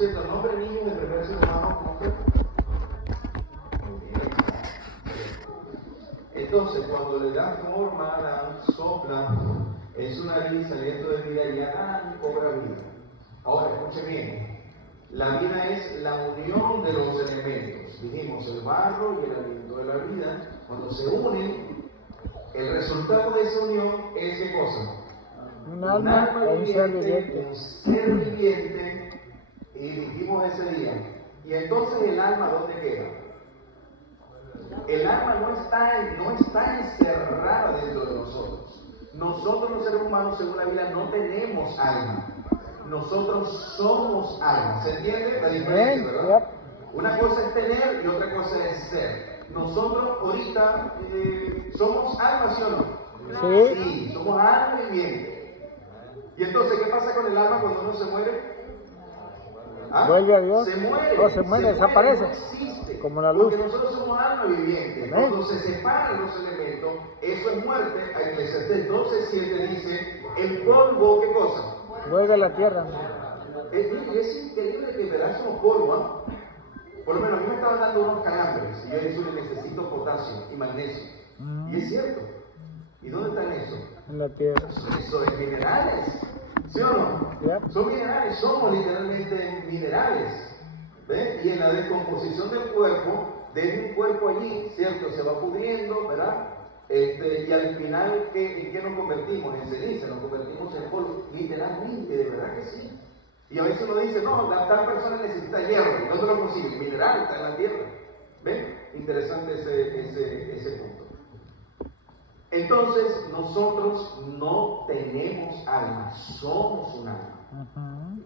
cierto, el nombre niño de primer ser humano, ¿cómo fue? Entonces, cuando le dan forma, sopla en su nariz, aliento de vida, ya cobra vida. Ahora, escuche bien, la vida es la unión de los elementos. Dijimos, el barro y el aliento de la vida, cuando se unen, el resultado de esa unión es ¿qué cosa? Un alma o un ser viviente. Un ser viviente, y dijimos ese día. Y entonces el alma, ¿dónde queda? El alma no está encerrada dentro de nosotros. Nosotros los seres humanos, según la Biblia, no tenemos alma. Nosotros somos alma. ¿Se entiende la diferencia, verdad? Una cosa es tener y otra cosa es ser. Nosotros ahorita somos alma, ¿sí o no? Sí. Sí, somos alma viviente. Y entonces, ¿qué pasa con el alma cuando uno se muere? ¿Ah? Vuelve a Dios. Se muere. O se muere, desaparece. No existe. Como la luz. Porque nosotros somos alma viviente. Amén. Cuando se separan los elementos, eso es muerte. Eclesiastés 12:7 dice, el polvo, ¿qué cosa? Vuelve a la tierra. Es increíble que verás somos polvo, ¿ah? Por lo menos a mí me estaban dando unos calambres y yo dije, necesito potasio y magnesio. Y es cierto. ¿Y dónde están eso? En la tierra. Eso es minerales. ¿Sí o no? Yep. Son minerales, somos literalmente minerales. ¿Ven? Y en la descomposición del cuerpo, desde un cuerpo allí, ¿cierto? Se va pudriendo, ¿verdad? Y al final, ¿en qué nos convertimos? En ceniza, nos convertimos en polvo. Literalmente, de verdad que sí. Y a veces uno dice, no, tal persona necesita hierro, no se lo consigue. Mineral está en la tierra. ¿Ven? Interesante ese punto. Entonces, nosotros no tenemos alma, somos un alma.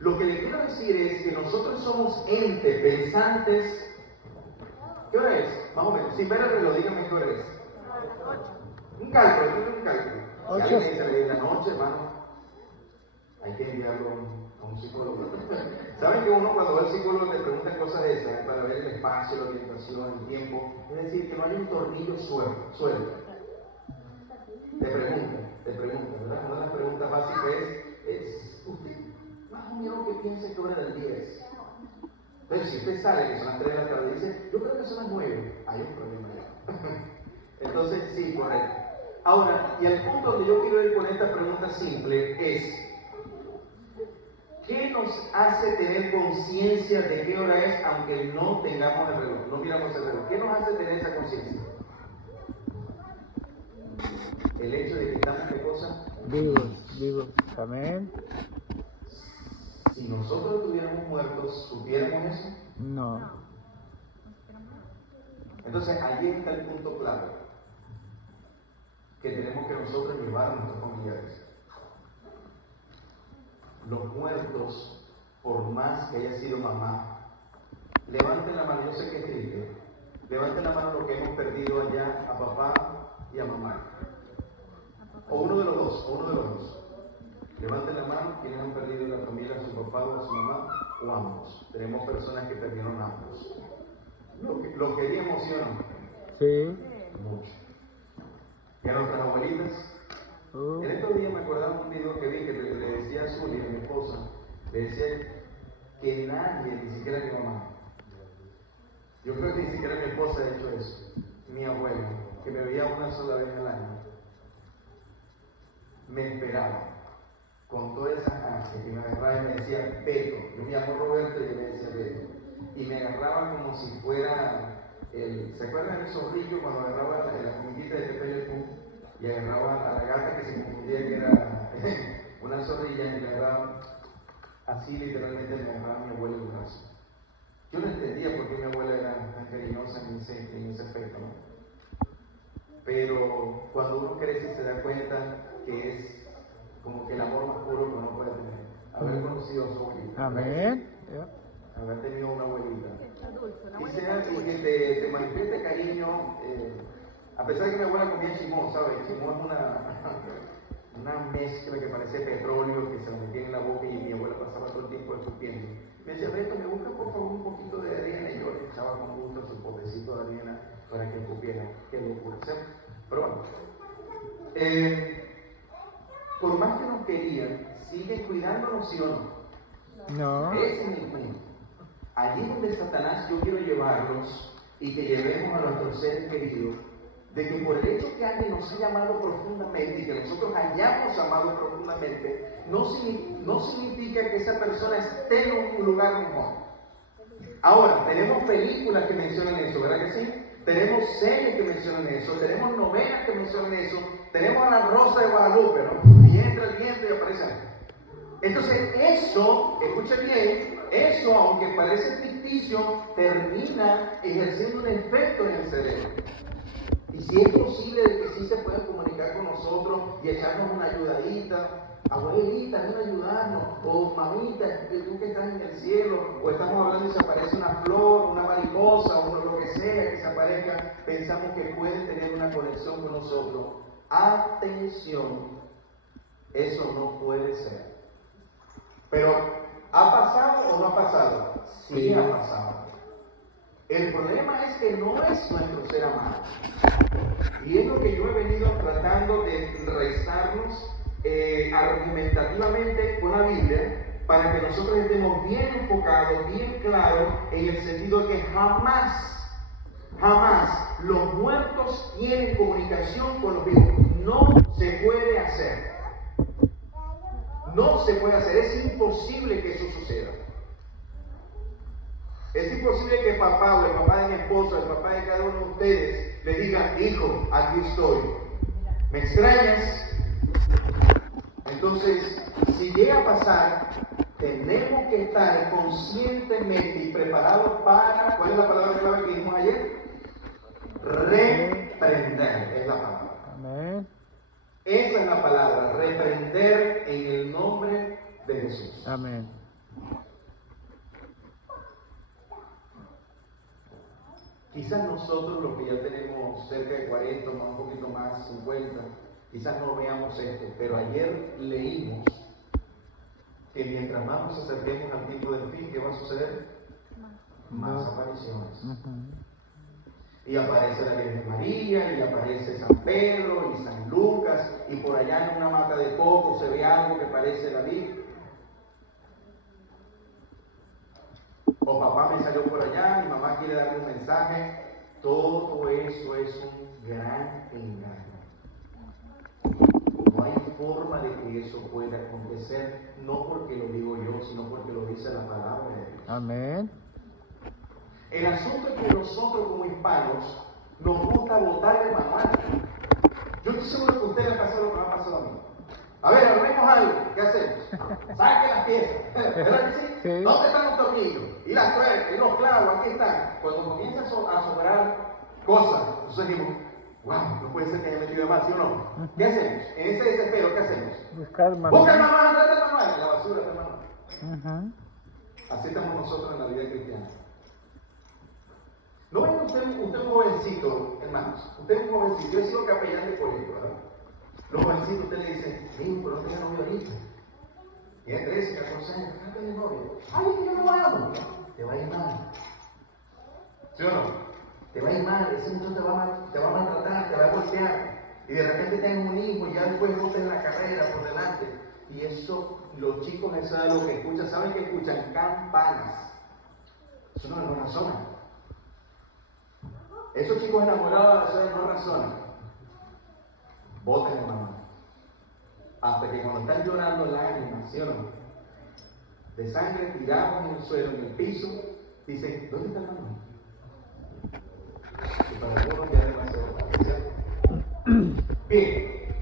Lo que le quiero decir es que nosotros somos entes pensantes. ¿Qué hora es? Más o menos. Si ven el reloj, dígame qué hora es. Un cálculo, esto es un cálculo. Si alguien me dice en la noche, hermano, hay que enviarlo a un psicólogo. ¿Saben que uno cuando va al psicólogo te pregunta cosas de esas para ver el espacio, la orientación, el tiempo? Es decir, que no hay un tornillo suelto. Te preguntan, ¿verdad? Una de las preguntas básicas es ¿usted más o menos qué piensa que hora del día es? Entonces, si usted sabe que son las 3 de la tarde y dice, yo creo que son las 9, hay un problema ya. Entonces, sí, correcto. Ahora, y al punto donde yo quiero ir con esta pregunta simple es, ¿qué nos hace tener conciencia de qué hora es aunque no tengamos el reloj, no miramos el reloj? ¿Qué nos hace tener esa conciencia? El hecho de que estamos, ¿qué cosa? Vivos. Amén. Si nosotros estuviéramos muertos, ¿supiéramos eso? No. Entonces, allí está el punto clave que tenemos que nosotros llevar a nuestros familiares. Los muertos, por más que haya sido mamá, levanten la mano, yo sé que es triste, levanten la mano lo que hemos perdido allá a papá y a mamá. O uno de los dos. Levanten la mano quienes han perdido en la familia a su papá o a su mamá, o ambos. Tenemos personas que perdieron ambos. Lo queríamos, ¿sí o no? Sí. Mucho. ¿Y a nuestras abuelitas? En estos días me acordaba un video que vi que le decía a Zulia, mi esposa, le decía que nadie, ni siquiera mi mamá, yo creo que ni siquiera mi esposa ha hecho eso, mi abuela, que me veía una sola vez al año, me esperaba con todas esas ansias y me agarraba y me decía Beto. Yo me llamo Roberto y yo me decía Beto, y me agarraba como si fuera ¿se acuerdan del zorrillo cuando agarraba la comiquita de Pepe Le Pew y agarraba a la gata que se confundía que era una zorrilla y me agarraba así? Literalmente me agarraba mi abuela en el brazo. Yo no entendía por qué mi abuela era tan cariñosa en ese aspecto, ¿no? Pero cuando uno crece se da cuenta que es como que el amor más puro que uno puede tener. Haber conocido a su abuelita. Amén. Haber tenido una abuelita. Y que te manifieste cariño, a pesar de que mi abuela comía chimón, ¿sabes? Chimón es una mezcla que parece petróleo que se le metía en la boca y mi abuela pasaba todo el tiempo escupiendo. Me decía, Beto, me busca por favor un poquito de arena, y yo le echaba con gusto su potecito de arena para que escupiera. Qué locura, ¿sabes? Pero bueno, por más que nos querían, siguen cuidándonos, ¿sí o no? No. Ese es el punto. Allí donde Satanás yo quiero llevarlos y que llevemos a nuestros seres queridos, de que por el hecho que alguien nos haya amado profundamente y que nosotros hayamos amado profundamente, no significa que esa persona esté en un lugar mejor. Ahora, tenemos películas que mencionan eso, ¿verdad que sí? Tenemos series que mencionan eso, tenemos novelas que mencionan eso, tenemos a la Rosa de Guadalupe, ¿no? Y entra el viento y aparece algo. Entonces, eso, escuche bien, eso, aunque parece ficticio, termina ejerciendo un efecto en el cerebro. Y si es posible de que sí se puedan comunicar con nosotros y echarnos una ayudadita, abuelita, ven a ayudarnos, o mamita, tú que estás en el cielo, o estamos hablando y se aparece una flor, una mariposa, o lo que sea que se aparezca, pensamos que pueden tener una conexión con nosotros. Atención, eso no puede ser. Pero, ¿ha pasado o no ha pasado? Sí ha pasado. El problema es que no es nuestro ser amado. Y es lo que yo he venido tratando de rezarnos argumentativamente con la Biblia, para que nosotros estemos bien enfocados, bien claros, en el sentido de que jamás los muertos tienen comunicación con los vivos. No se puede hacer. No se puede hacer. Es imposible que eso suceda. Es imposible que papá o el papá de mi esposa, el papá de cada uno de ustedes, le diga, hijo, aquí estoy. ¿Me extrañas? Entonces, si llega a pasar, tenemos que estar conscientemente y preparados para, ¿cuál es la palabra clave que dijimos ayer? Reprender es la palabra. Amén. Esa es la palabra, reprender en el nombre de Jesús. Amén. Quizás nosotros, los que ya tenemos cerca de 40, un poquito más, 50, quizás no veamos esto, pero ayer leímos que mientras más nos acerquemos al tiempo del fin, ¿qué va a suceder? Más apariciones. Y aparece la Virgen María, y aparece San Pedro, y San Lucas, y por allá en una mata de coco se ve algo que parece la Virgen. O papá me salió por allá, mi mamá quiere darme un mensaje. Todo eso es un gran engaño. No hay forma de que eso pueda acontecer, no porque lo digo yo, sino porque lo dice la palabra de Dios. Amén. El asunto es que nosotros como hispanos nos gusta votar de manual. Yo estoy seguro que a usted le ha pasado lo que me ha pasado a mí. A ver, armemos algo, ¿qué hacemos? Saque las piezas, ¿verdad que sí? Sí. ¿Dónde están los tornillos? Y las tuercas, y los clavos, aquí están. Cuando comienza a sobrar cosas, nosotros decimos, wow, no puede ser que haya metido de más, ¿sí o no? ¿Qué hacemos? En ese desespero, ¿qué hacemos? Buscar Busca el manual. manual, trata el manual, en la basura está el manual. Así estamos nosotros en la vida cristiana. ¿No ven usted un jovencito, hermanos? Usted es un jovencito, yo he sido capellán de colegio, ¿verdad? Los jovencitos, usted le dice, hijo, pero no tenga novio ahorita. Tiene 13, 14 años, ¿qué tiene novio? Ay, es que yo no amo. Te va a ir mal. ¿Sí o no? Te va a ir mal, ese muchacho te va a maltratar, te va a golpear. Y de repente tengas un hijo y ya después botes la carrera por delante. Y eso, los chicos a esa edad lo que escuchan, ¿saben qué escuchan? Campanas. Eso no razona. Esos chicos enamorados a esa edad no razonan. Boten, hermano. Hasta que cuando están llorando lágrimas, ¿sí o no? De sangre tirados en el suelo, en el piso, dicen, ¿dónde está el hermano? Y para algunos ya demasiado tarde, ¿cierto? Bien.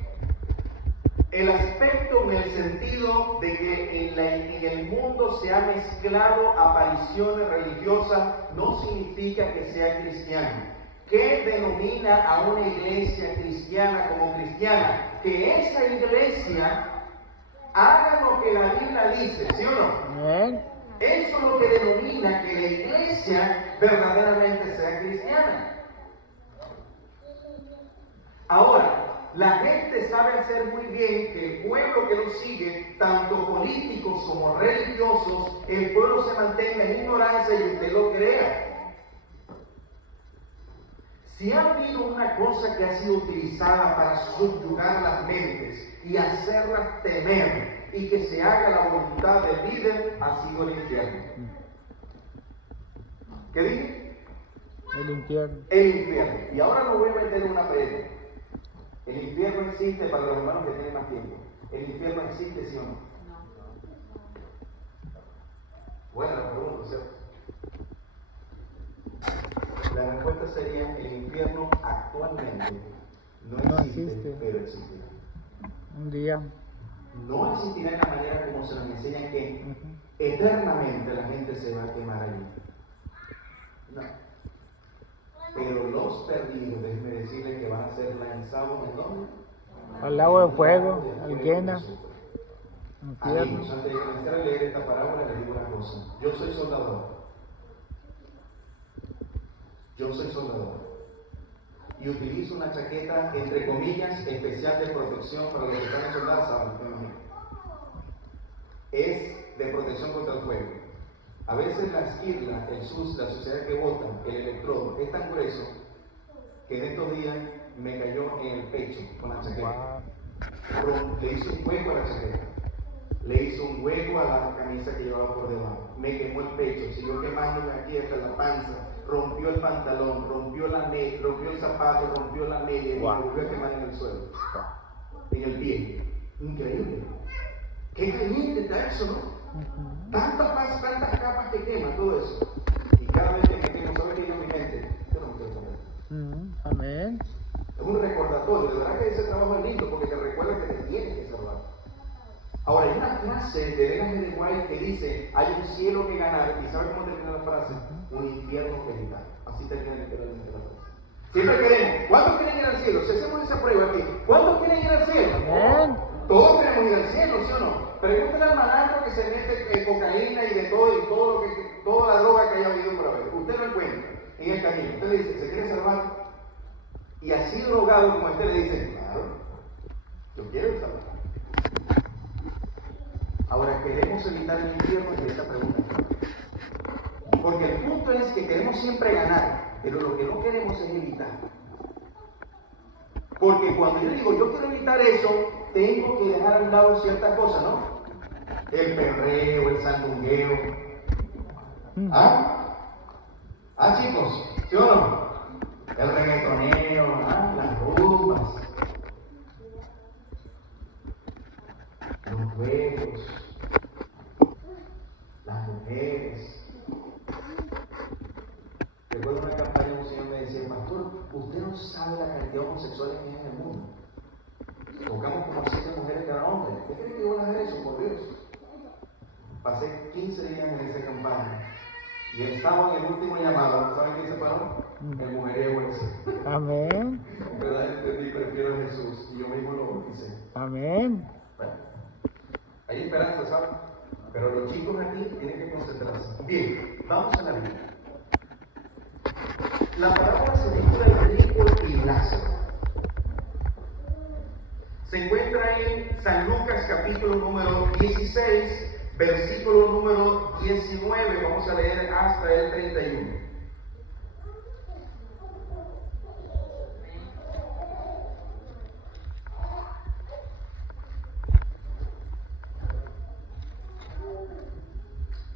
El aspecto en el sentido de que en el mundo se ha mezclado apariciones religiosas no significa que sea cristiano. ¿Qué denomina a una iglesia cristiana como cristiana? Que esa iglesia haga lo que la Biblia dice, ¿sí o no? Amén. Eso es lo que denomina que la iglesia verdaderamente sea cristiana. Ahora, la gente sabe hacer muy bien que el pueblo que lo sigue, tanto políticos como religiosos, el pueblo se mantenga en ignorancia y usted lo crea. Si ha habido una cosa que ha sido utilizada para subyugar las mentes y hacerlas temer y que se haga la voluntad del líder, ha sido el infierno. ¿Qué dije? El infierno. El infierno. Y ahora lo voy a meter en una pregunta. ¿El infierno existe para los hermanos que tienen más tiempo? ¿El infierno existe, sí o no? Buena pregunta, ¿cierto? La respuesta sería: el infierno actualmente no existe, pero existirá. Un día. No existirá en la manera como se nos enseña que eternamente la gente se va a quemar allí. No. Pero los perdidos, déjenme decirles que van a ser lanzados en dónde? Al lago de fuego, al llena. Amigos, antes de comenzar a leer esta parábola, les digo una cosa. Yo soy soldador. Y utilizo una chaqueta, entre comillas, especial de protección para los que están soldados, ¿saben? Me imagino. Es de protección contra el fuego. A veces la esquirla, la suciedad que botan, el electrodo, es tan grueso que en estos días me cayó en el pecho con la chaqueta. Le hice un hueco a la chaqueta. Le hizo un hueco a la camisa que llevaba por debajo. Me quemó el pecho, siguió quemándome aquí hasta la panza. Rompió el pantalón, rompió el zapato, rompió la media y me volvió a quemar en el suelo. En el pie. Increíble. Qué caliente está eso, ¿no? Tantas capas que queman, todo eso. Y cada vez que me quemo, ¿sabe qué digo mi mente? Yo no me quiero comer. Amén. Es un recordatorio. De verdad que ese trabajo es lindo porque te recuerda que te tienes que salvar. Ahora, hay una frase de Ellen G. White que dice: hay un cielo que ganar. ¿Y sabe cómo termina la frase? Un infierno que evitar. Así termina literalmente la frase. Siempre queremos. ¿Cuántos quieren ir al cielo? Si hacemos esa prueba aquí, ¿cuántos quieren ir al cielo? Amén. Todos queremos ir al cielo, ¿sí o no? Pregúntale al malandro que se mete cocaína y de todo toda la droga que haya habido por haber. Usted lo encuentra en el camino. Usted le dice: ¿se quiere salvar? Y así drogado como usted le dice: claro, yo quiero salvar. Ahora, ¿queremos evitar el infierno? Y esta pregunta. Porque el punto es que queremos siempre ganar, pero lo que no queremos es evitar. Porque cuando yo digo: yo quiero evitar eso, tengo que dejar a un lado ciertas cosas, ¿no? El perreo, el sandungueo. Chicos, ¿sí o no? El reggaetoneo, las rumbas, los juegos, las mujeres. Recuerdo una campaña, un señor me decía: pastor, usted no sabe la cantidad de homosexuales que hay en el mundo. Tocamos como 7 mujeres cada hombre. ¿Qué cree que yo voy a hacer eso, por Dios? Pasé 15 días en esa campaña. Y el sábado, en el último llamado, ¿saben quién se paró? El mujeriego ese. Amén. ¿Verdad? Entendí, prefiero a Jesús. Y yo mismo lo bauticé. Amén. Bueno, hay esperanza, ¿saben? Pero los chicos aquí tienen que concentrarse. Bien, vamos a la Biblia. La parábola se titula El rico y Lázaro. Se encuentra en San Lucas capítulo número 16, versículo número 19. Vamos a leer hasta el 31.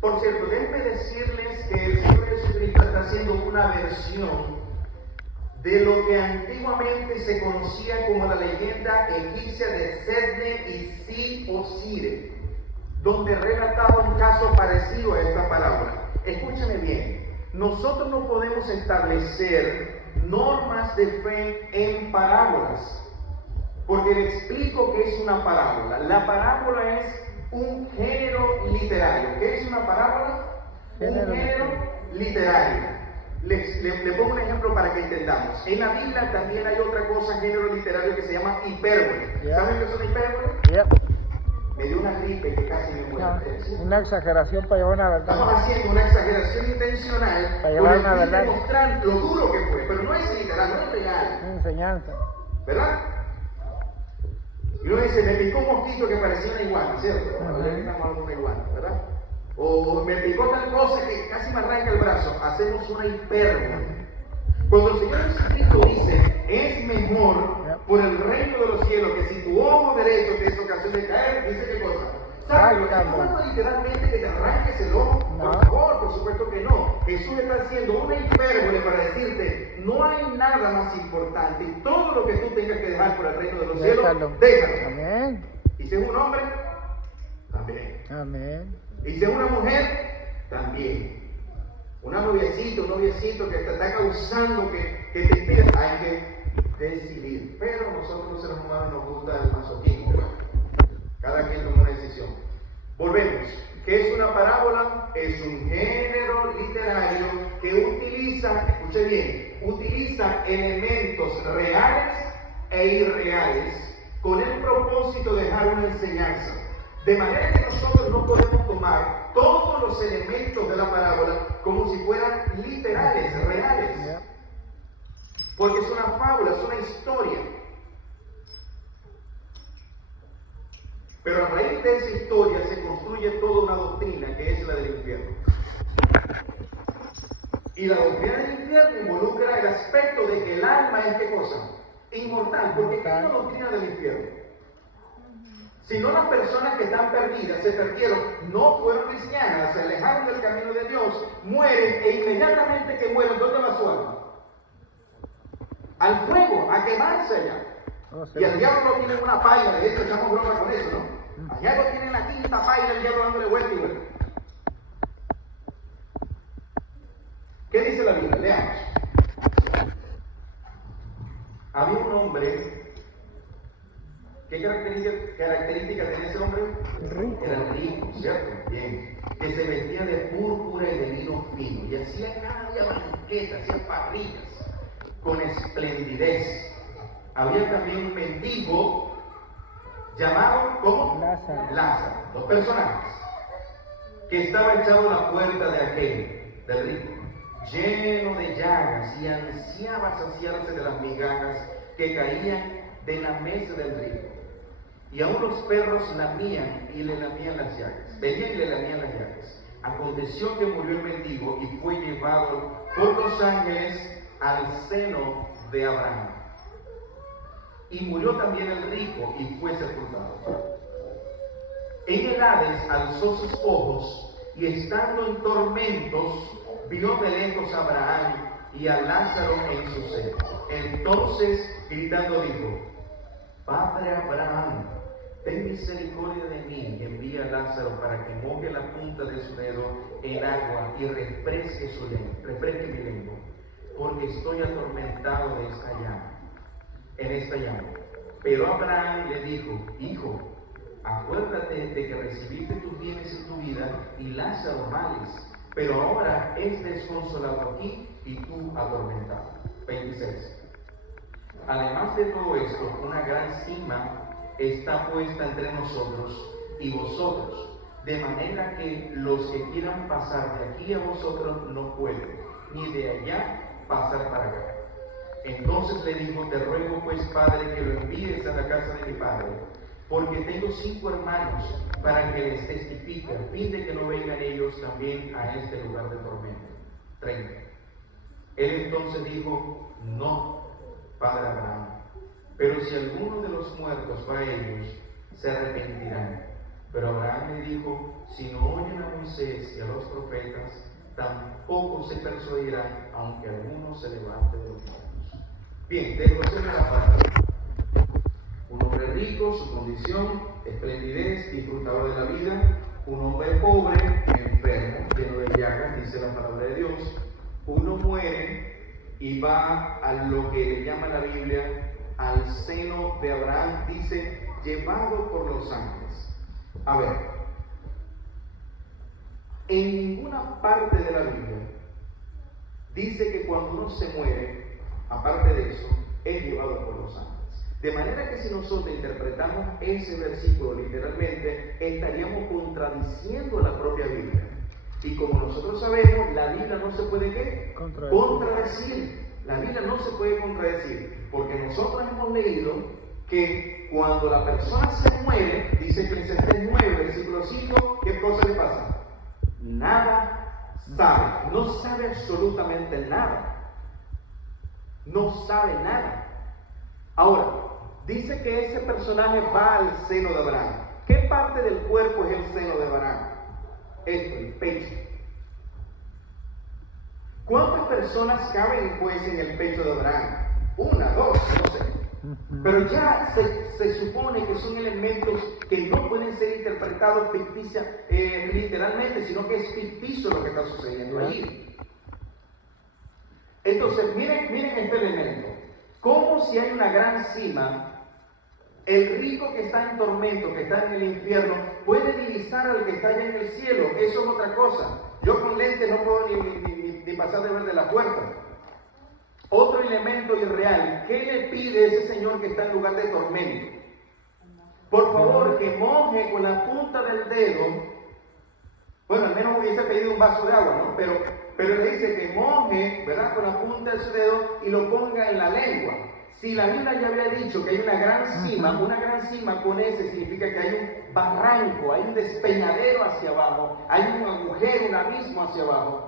Por cierto, déjenme decirles que el Señor Jesucristo está haciendo una versión de lo que antiguamente se conocía como la leyenda egipcia de Sedne y Si-Osire, donde relataba un caso parecido a esta parábola. Escúchame bien, nosotros no podemos establecer normas de fe en parábolas, porque le explico qué es una parábola. La parábola es un género literario. ¿Qué es una parábola? Un género literario. Le pongo un ejemplo para que entendamos. En la Biblia también hay otra cosa, género literario, que se llama hipérbole. ¿Saben qué es una hipérbole? Me dio una gripe que casi me muere. Una exageración para llevar una verdad. Estamos haciendo una exageración intencional para llevar una con el fin verdad. de mostrar lo duro que fue, pero no es literal, no es real. Una enseñanza. ¿Verdad? Y uno dice: me picó un mosquito que parecía una iguana, ¿cierto? A ver, estamos hablando de una iguana, ¿verdad? O me picó tal cosa que casi me arranca el brazo. Hacemos una hipérbole. Cuando el Señor Jesucristo dice, es mejor por el reino de los cielos que si tu ojo derecho te es ocasión de caer, dice qué cosa. ¿Sabes? No literalmente que te arranques el ojo. Por favor, por supuesto que no. Jesús está haciendo una hipérbole para decirte, no hay nada más importante y todo lo que tú tengas que dejar por el reino de los cielos, déjalo. Amén. Y si es un hombre, también. Amén. Y si es una mujer, también. Una noviecito, un noviecito que te está causando que te impide, hay que decidir. Pero nosotros los seres humanos nos gusta el masoquismo. Cada quien toma una decisión. Volvemos. ¿Qué es una parábola? Es un género literario que utiliza, escuche bien, utiliza elementos reales e irreales con el propósito de dejar una enseñanza. De manera que nosotros no podemos tomar todos los elementos de la parábola como si fueran literales, reales. Porque es una fábula, es una historia. Pero a raíz de esa historia se construye toda una doctrina que es la del infierno. Y la doctrina del infierno involucra el aspecto de que el alma es ¿qué cosa? Inmortal. Porque ¿qué es la doctrina del infierno? Si no, las personas que están perdidas, se perdieron, no fueron cristianas, se alejaron del camino de Dios, mueren e inmediatamente que mueren, ¿dónde va su alma? Al fuego, a quemarse allá. Y al diablo lo tienen una paila, de hecho echamos broma con eso, ¿no? Allá lo tienen la quinta paila, el diablo dándole vuelta y vuelta. ¿Qué dice la Biblia? Leamos. Había un hombre. ¿Qué característica tenía ese hombre? Rico. Era rico, ¿cierto? Bien. Que se vestía de púrpura y de lino fino. Y hacía cada día banquetas, hacía parrillas con esplendidez. Había también un mendigo llamado, ¿cómo? Lázaro. Dos personajes. Que estaba echado a la puerta de aquel, del rico, lleno de llagas, y ansiaba saciarse de las migajas que caían de la mesa del rico. Y aún los perros lamían y le lamían las llagas. Venían y le lamían las llagas. Aconteció que murió el mendigo y fue llevado por los ángeles al seno de Abraham. Y murió también el rico y fue sepultado. En el Hades alzó sus ojos y estando en tormentos, vio de lejos a Abraham y a Lázaro en su seno. Entonces, gritando, dijo: Padre Abraham, ten misericordia de mí y envía a Lázaro para que moje la punta de su dedo en agua y refresque mi lengua, porque estoy atormentado de esta llama. Pero Abraham le dijo: Hijo, acuérdate de que recibiste tus bienes en tu vida y Lázaro males, pero ahora este es consolado aquí y tú atormentado. 26. Además de todo esto, una gran cima está puesta entre nosotros y vosotros, de manera que los que quieran pasar de aquí a vosotros no pueden, ni de allá pasar para acá. Entonces le dijo: Te ruego pues, Padre, que lo envíes a la casa de mi padre, porque tengo 5 hermanos, para que les testifique, a fin de que no vengan ellos también a este lugar de tormento. 30. Él entonces dijo: No, Padre Abraham, pero si alguno de los muertos va a ellos, se arrepentirán. Pero Abraham le dijo: Si no oyen a Moisés y a los profetas, tampoco se persuadirán, aunque alguno se levante de los muertos. Bien, desglosemos la parte. Un hombre rico, su condición, esplendidez, disfrutador de la vida. Un hombre pobre, enfermo, lleno de llagas, dice la palabra de Dios. Uno muere y va a lo que le llama la Biblia al seno de Abraham, dice, llevado por los ángeles. A ver, en ninguna parte de la Biblia dice que cuando uno se muere, aparte de eso, es llevado por los ángeles. De manera que si nosotros interpretamos ese versículo literalmente, estaríamos contradiciendo la propia Biblia. Y como nosotros sabemos, la Biblia no se puede ¿qué? Contradecir. La Biblia no se puede contradecir, porque nosotros hemos leído que cuando la persona se muere, dice Eclesiastés 9, versículo 5, ¿qué cosa le pasa? Nada sabe, no sabe absolutamente nada. no sabe nada. Ahora, dice que ese personaje va al seno de Abraham. ¿Qué parte del cuerpo es el seno de Abraham? Esto, el pecho. ¿Cuántas personas caben pues en el pecho de Abraham? Una, dos, no sé. Pero ya se supone que son elementos que no pueden ser interpretados literalmente, sino que es ficticio lo que está sucediendo allí. Entonces, miren este elemento. Como si hay una gran cima, el rico que está en tormento, que está en el infierno, puede divisar al que está allá en el cielo. Eso es otra cosa. Yo con lente no puedo ni pasar de ver de la puerta. Otro elemento irreal. ¿Qué le pide ese señor que está en lugar de tormento? Por favor, que moje con la punta del dedo. Bueno, al menos hubiese pedido un vaso de agua, ¿no? Pero le dice que moje, ¿verdad? Con la punta de su dedo y lo ponga en la lengua. Si la Biblia ya había dicho que hay una gran cima con ese significa que hay un barranco, hay un despeñadero hacia abajo, hay un agujero, un abismo hacia abajo.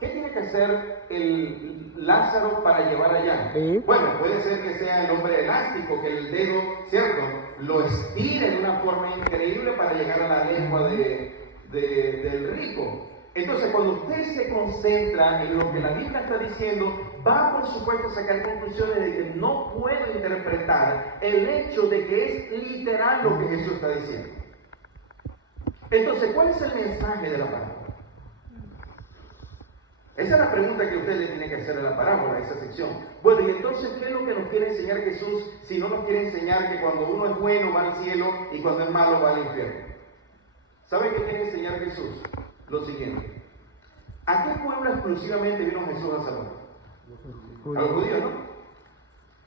¿Qué tiene que hacer el Lázaro para llevar allá? Sí. Bueno, puede ser que sea el hombre elástico, que el dedo, ¿cierto?, lo estire de una forma increíble para llegar a la lengua del rico. Entonces, cuando usted se concentra en lo que la Biblia está diciendo, va por supuesto a sacar conclusiones de que no puedo interpretar el hecho de que es literal lo que Jesús está diciendo. Entonces, ¿cuál es el mensaje de la parábola? Esa es la pregunta que usted le tiene que hacer a la parábola, a esa sección. Bueno, y entonces, ¿qué es lo que nos quiere enseñar Jesús si no nos quiere enseñar que cuando uno es bueno va al cielo y cuando es malo va al infierno? ¿Sabe qué quiere enseñar Jesús? Lo siguiente. ¿A qué pueblo exclusivamente vino Jesús a salvar? A los judíos, ¿no?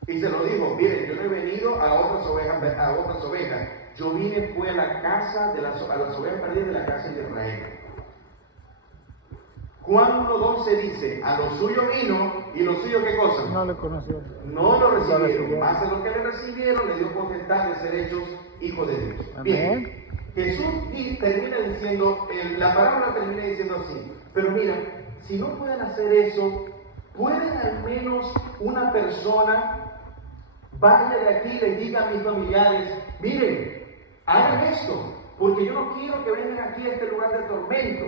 Y se lo dijo, miren, yo no he venido a otras ovejas. Yo vine fue a la casa a las ovejas perdidas de la casa de Israel. Juan 1:12 dice, a los suyos vino, y los suyos, ¿qué cosa? No le conocieron. No lo recibieron. Más de los que le recibieron, le dio potestad de ser hechos hijos de Dios. Amén. Bien, Jesús termina diciendo, la parábola termina diciendo así, pero mira, si no pueden hacer eso, ¿pueden al menos una persona vaya de aquí y les diga a mis familiares, miren, hagan esto, porque yo no quiero que vengan aquí a este lugar de tormento?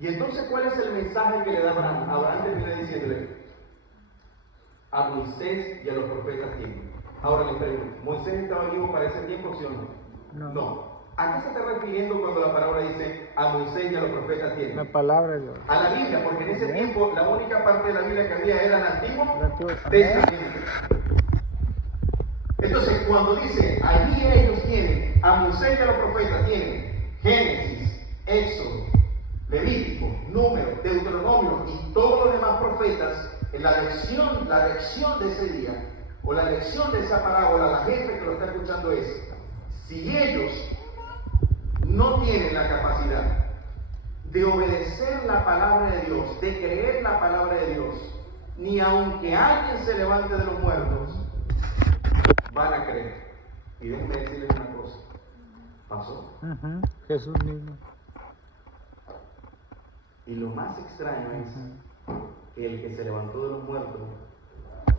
Y entonces, ¿cuál es el mensaje que le da Abraham? Abraham termina diciéndole, a Moisés y a los profetas tienen. Ahora les pregunto, ¿Moisés estaba vivo para ese tiempo, sí o no? No. ¿A qué se está refiriendo cuando la palabra dice a Moisés y a los profetas tienen? La palabra de Dios. A la Biblia, porque en ese tiempo la única parte de la Biblia que había era el Antiguo Testamento. Testamento. Entonces, cuando dice, allí ellos tienen, a Moisés y a los profetas tienen Génesis, Éxodo, Levítico, Número, Deuteronomio y todos los demás profetas, en la lección de ese día, o la lección de esa parábola, la gente que lo está escuchando es, si ellos no tienen la capacidad de obedecer la palabra de Dios, de creer la palabra de Dios, ni aunque alguien se levante de los muertos, van a creer. Y déjenme decirles una cosa, pasó. Jesús mismo. Y lo más extraño es que el que se levantó de los muertos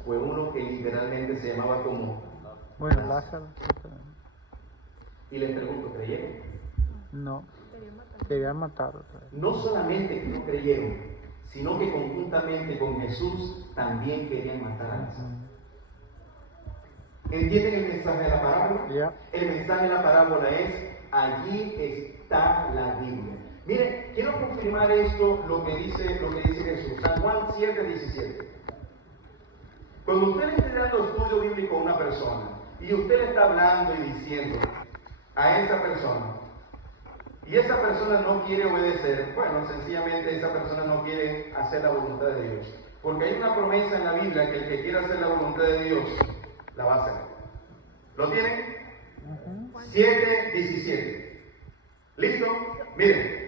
fue uno que literalmente se llamaba como Lázaro. Y les pregunto, ¿creyeron? No, querían matarlo. No solamente que no creyeron, sino que conjuntamente con Jesús también querían matar a Lázaro. ¿Entienden el mensaje de la parábola? Yeah. El mensaje de la parábola es, allí está la Biblia. Miren, quiero confirmar esto, lo que dice Jesús. San Juan 7:17. Cuando usted le esté dando estudio bíblico a una persona, y usted le está hablando y diciendo a esa persona, y esa persona no quiere obedecer, bueno, sencillamente esa persona no quiere hacer la voluntad de Dios. Porque hay una promesa en la Biblia que el que quiera hacer la voluntad de Dios, la va a hacer. ¿Lo tienen? 7:17. ¿Listo? Miren.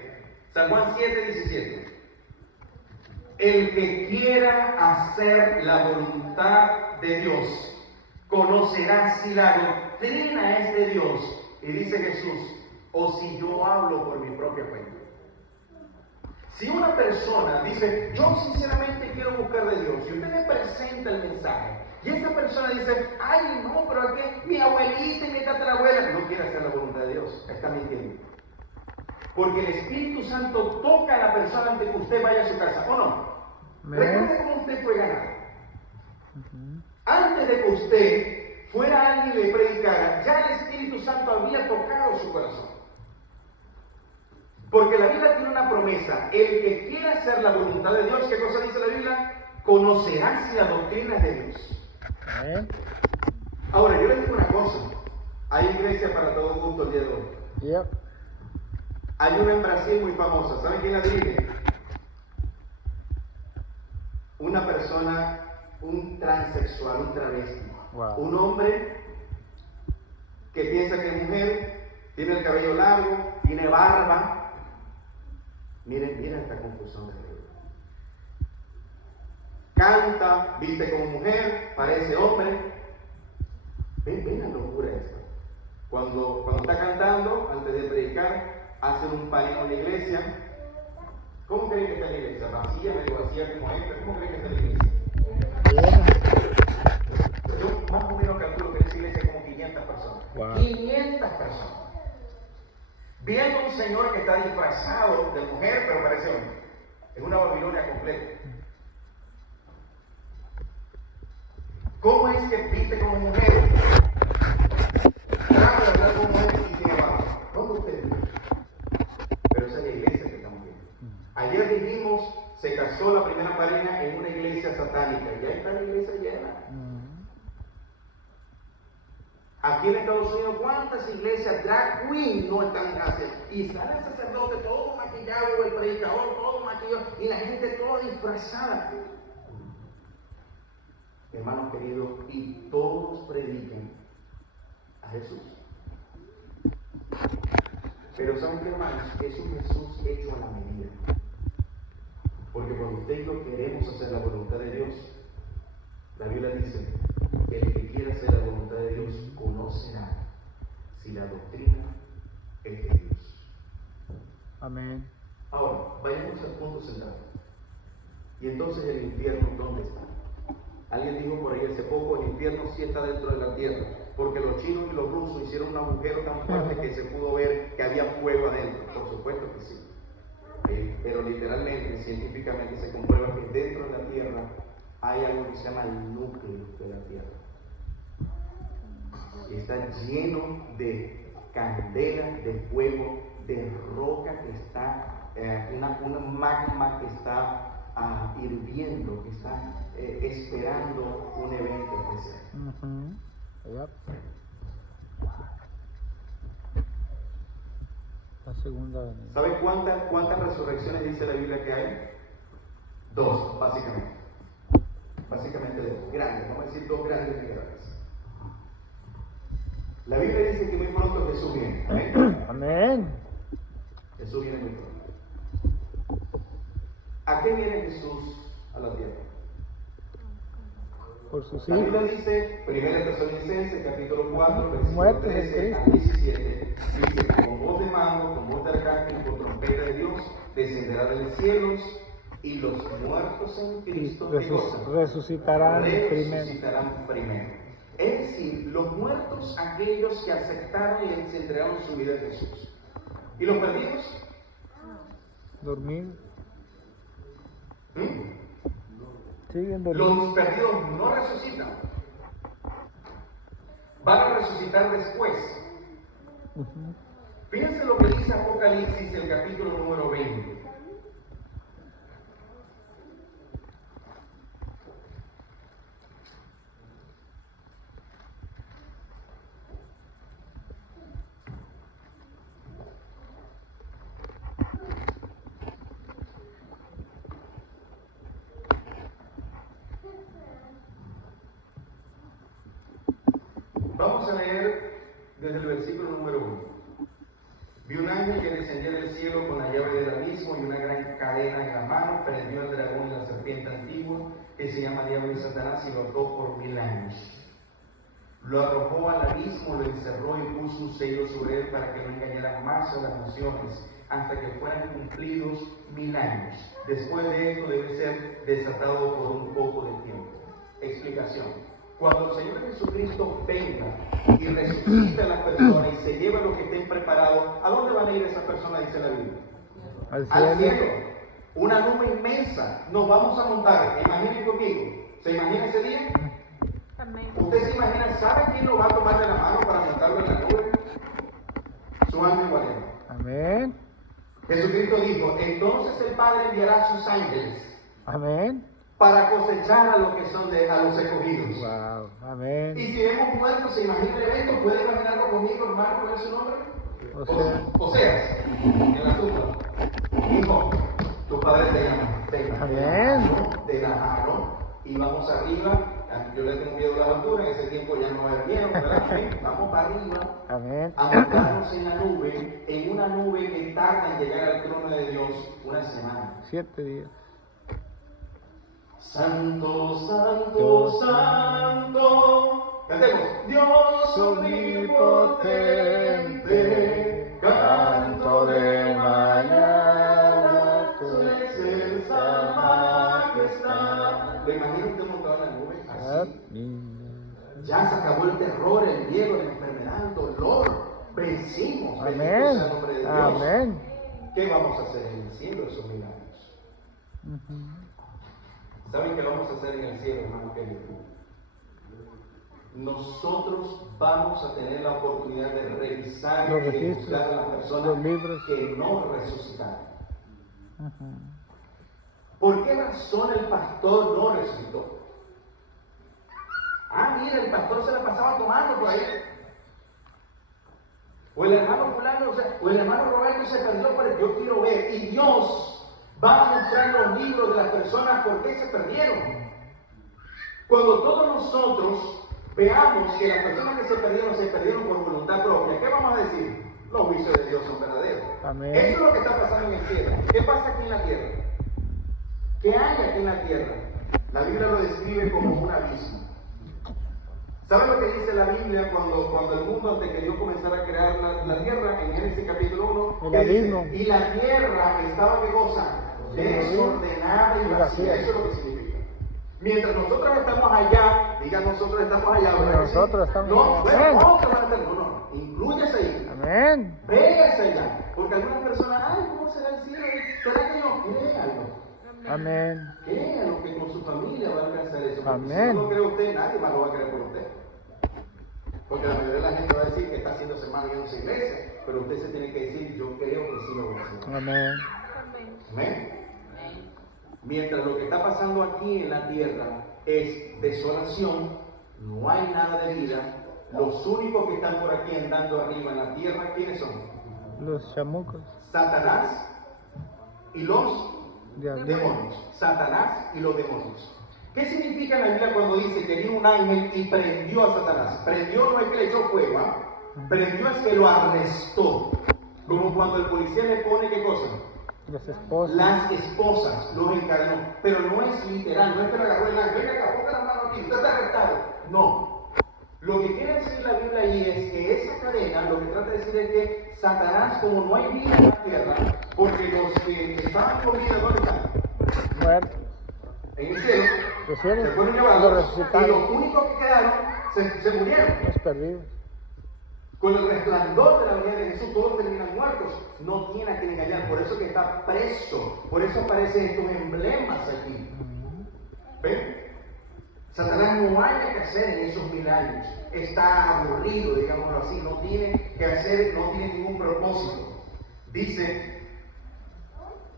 San Juan 7:17. El que quiera hacer la voluntad de Dios, conocerá si la doctrina es de Dios. Y dice Jesús, o si yo hablo por mi propia cuenta. Si una persona dice, yo sinceramente quiero buscar de Dios, y usted le presenta el mensaje, y esa persona dice, ay no, pero es que mi abuelita y mi tatarabuela no quiere hacer la voluntad de Dios, está mintiendo. Porque el Espíritu Santo toca a la persona antes que usted vaya a su casa, ¿o no? Recuerde cómo usted fue ganado. Antes de que usted fuera alguien y le predicara, ya el Espíritu Santo había tocado su corazón. Porque la Biblia tiene una promesa, el que quiera hacer la voluntad de Dios, ¿qué cosa dice la Biblia? Conocerás las doctrinas de Dios. Ahora, yo les digo una cosa, hay iglesia para todo gusto el día de hoy. Hay una en Brasil muy famosa, ¿saben quién la dirige? Una persona, un transexual, un travesti. Wow. Un hombre que piensa que es mujer, tiene el cabello largo, tiene barba. Miren esta confusión de Dios. Canta, viste como mujer, parece hombre. Ven la locura esta. Cuando está cantando, antes de predicar, hacen un paneo en la iglesia. ¿Cómo creen que está la iglesia? ¿Vacía, medio vacía como esta? ¿Cómo creen que está la iglesia? Yo más o menos calculo que en esa iglesia hay como 500 personas. Wow. 500 personas. Viendo un señor que está disfrazado de mujer, pero parece hombre. Es una Babilonia completa. ¿Cómo es que viste como mujer? Trata de hablar como mujer y tiene barba. ¿Dónde usted vive? Pero esa es la iglesia que estamos viendo. Ayer dijimos, se casó la primera pareja en una iglesia satánica. Y ya está la iglesia llena. Aquí en Estados Unidos, ¿cuántas iglesias drag queen no están haciendo? Y sale el sacerdote todo maquillado, el predicador todo maquillado, y la gente toda disfrazada. Hermanos queridos, y todos predican a Jesús. Pero ¿saben qué, hermanos? Es un Jesús hecho a la medida. Porque cuando usted y yo queremos hacer la voluntad de Dios, la Biblia dice que el que quiera hacer la voluntad de Dios conocerá si la doctrina es de Dios. Amén. Ahora, vayamos al punto central. Y entonces el infierno, ¿dónde está? Alguien dijo por ahí hace poco, el infierno sí está dentro de la tierra, porque los chinos y los rusos hicieron un agujero tan fuerte que se pudo ver que había fuego adentro. Por supuesto que sí. Pero literalmente, científicamente se comprueba que dentro de la tierra hay algo que se llama el núcleo de la tierra. Y está lleno de candela, de fuego, de roca que está, una magma que está hirviendo, que está esperando un evento especial. Yep. La segunda venida. ¿Sabe cuántas resurrecciones dice la Biblia que hay? 2, básicamente. Básicamente 2, grandes, vamos a decir 2 grandes y grandes. La Biblia dice que muy pronto Jesús viene. ¿Amén? Amén. Jesús viene muy pronto. ¿A qué viene Jesús a la tierra? Por sus hijos. La Biblia dice, 1 Tesalonicenses, capítulo 4, versículo 13 al 17, dice que con voz de mando, con voz de arcángel, con trompeta de Dios, descenderá de los cielos, y los muertos en Cristo resucitarán primero. Es decir, los muertos, aquellos que aceptaron y se entregaron su vida a Jesús. ¿Y los perdidos? Dormir. Siguen dormidos. Los perdidos no resucitan. Van a resucitar después. Fíjense lo que dice Apocalipsis, el capítulo número 20. Vamos a leer desde el versículo número 1. Vi un ángel que descendía del cielo con la llave del abismo y una gran cadena en la mano, prendió al dragón y la serpiente antigua, que se llama Diablo y Satanás, y lo ató por 1000 años. Lo arrojó al abismo, lo encerró y puso un sello sobre él para que no engañara más a las naciones hasta que fueran cumplidos 1000 años. Después de esto debe ser desatado por un poco de tiempo. Explicación. Cuando el Señor Jesucristo venga y resucita a las personas y se lleva a los que estén preparados, ¿a dónde van a ir esas personas? Dice la Biblia. Al cielo. Una nube inmensa. Nos vamos a montar. Imaginen conmigo. ¿Se imagina ese día? Amén. ¿Usted se imagina? ¿Sabe quién lo va a tomar de la mano para montarlo en la nube? Su ángel guardián. Amén. Jesucristo dijo, entonces el Padre enviará a sus ángeles Amén. para cosechar a los que son a los escogidos. Wow. Amén. Y si vemos muertos, se imagina el evento, ¿puede imaginarlo conmigo, hermano? ¿Cuál es su nombre? Oseas, en la tumba. Hijo, tu padre te llama. De la mano, y vamos arriba. Yo le tengo miedo a la altura, en ese tiempo ya no va a haber miedo, ¿verdad? Vamos para arriba. Amén. A montarnos en la nube, en una nube que tarda en llegar al trono de Dios una semana. 7 días. Santo, santo, santo. Cantemos. Dios omnipotente, canto de mañana, tu excelsa majestad. ¿Lo imagina usted montado en la nube? Así. Ya se acabó el terror, el miedo, la enfermedad, el dolor. Vencimos. Bendito sea el nombre de Dios. Amén. ¿Qué vamos a hacer en el cielo esos milagros? ¿Saben qué vamos a hacer en el cielo, hermano querido? Nosotros vamos a tener la oportunidad de revisar Los y de registros, juzgar a las los personas libros. que no resucitaron. ¿Por qué razón el pastor no resucitó? Ah, mira, el pastor se la pasaba tomando por ahí. O el hermano fulano, o el hermano Roberto se perdió por el... Yo quiero ver. Y Dios va a mostrar los libros de las personas por qué se perdieron. Cuando todos nosotros veamos que las personas que se perdieron por voluntad propia, ¿qué vamos a decir? Los juicios de Dios son verdaderos. Amén. Eso es lo que está pasando en el cielo. ¿Qué pasa aquí en la tierra? ¿Qué hay aquí en la tierra? La Biblia lo describe como un abismo. ¿Sabe lo que dice la Biblia cuando el mundo, antes que Dios comenzara a crear la tierra, en Génesis capítulo 1, el abismo. dice, y la tierra estaba, ¿qué cosa? Desordenada y vacía. Eso es lo que significa. Mientras nosotros estamos allá, digan nosotros estamos allá, ¿verdad? Nosotros estamos no, allá. No, otros van a estar, no, inclúyase ahí. Amén. Véase allá. Porque algunas personas, ay, ¿cómo será el cielo? ¿Será que no? Créalo. Amén. Créalo que con su familia va a alcanzar eso. Porque Amén. si no lo cree usted, nadie más lo va a creer por usted. Porque la mayoría de la gente va a decir que está haciendo semana y no se iglesia, pero usted se tiene que decir, yo creo que sí lo voy a hacer. Amén. Amén. Mientras lo que está pasando aquí en la tierra es desolación, no hay nada de vida, los únicos que están por aquí andando arriba en la tierra, ¿quiénes son? Los chamucos. Satanás y los Diablos. demonios. Satanás y los demonios. ¿Qué significa la Biblia cuando dice que vino un ángel y prendió a Satanás? Prendió no es que le echó fuego, ¿eh? Prendió es que lo arrestó. Como cuando el policía le pone, ¿qué cosa? Las esposas. Las esposas, los encadenó. Pero no es literal, no es que le agarró el ángel, venga acá, ponga la mano aquí, usted está arrestado. No. Lo que quiere decir la Biblia ahí es que esa cadena, lo que trata de decir es que Satanás, como no hay vida en la tierra, porque los que estaban con vida, ¿dónde están? Muertos. En el cielo, Los cielos. se fueron Los llevados, y resucitaron. los únicos que quedaron se murieron. Los perdidos. Con el resplandor de la venida de Jesús, todos terminan muertos. No tiene a quien engañar, por eso que está preso. Por eso aparecen estos emblemas aquí. ¿Ven? Satanás no haya que hacer en esos 1000 años. Está aburrido, digámoslo así. No tiene que hacer, no tiene ningún propósito. Dice